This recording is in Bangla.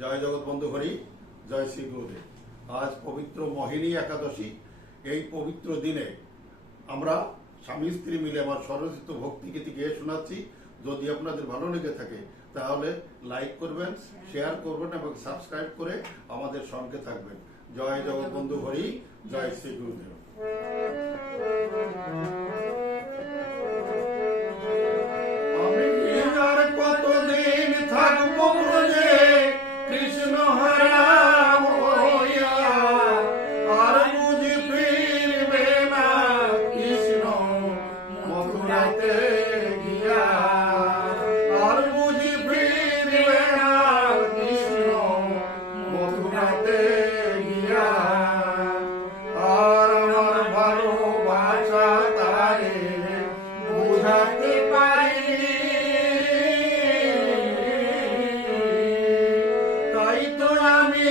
জয় জগৎ বন্ধু হরি, জয় শ্রী গুরুদেব। আজ পবিত্র মোহিনী একাদশী। এই পবিত্র দিনে আমরা স্বামী স্ত্রী মিলে আমার স্বরচিত ভক্তি গীতি গেয়ে শোনাচ্ছি। যদি আপনাদের ভালো লেগে থাকে, তাহলে লাইক করবেন, শেয়ার করবেন এবং সাবস্ক্রাইব করে আমাদের সঙ্গে থাকবেন। জয় জগৎ বন্ধু হরি, জয় শ্রী গুরুদেব। তারে বুঝাতে পারিনি তাই তো আমি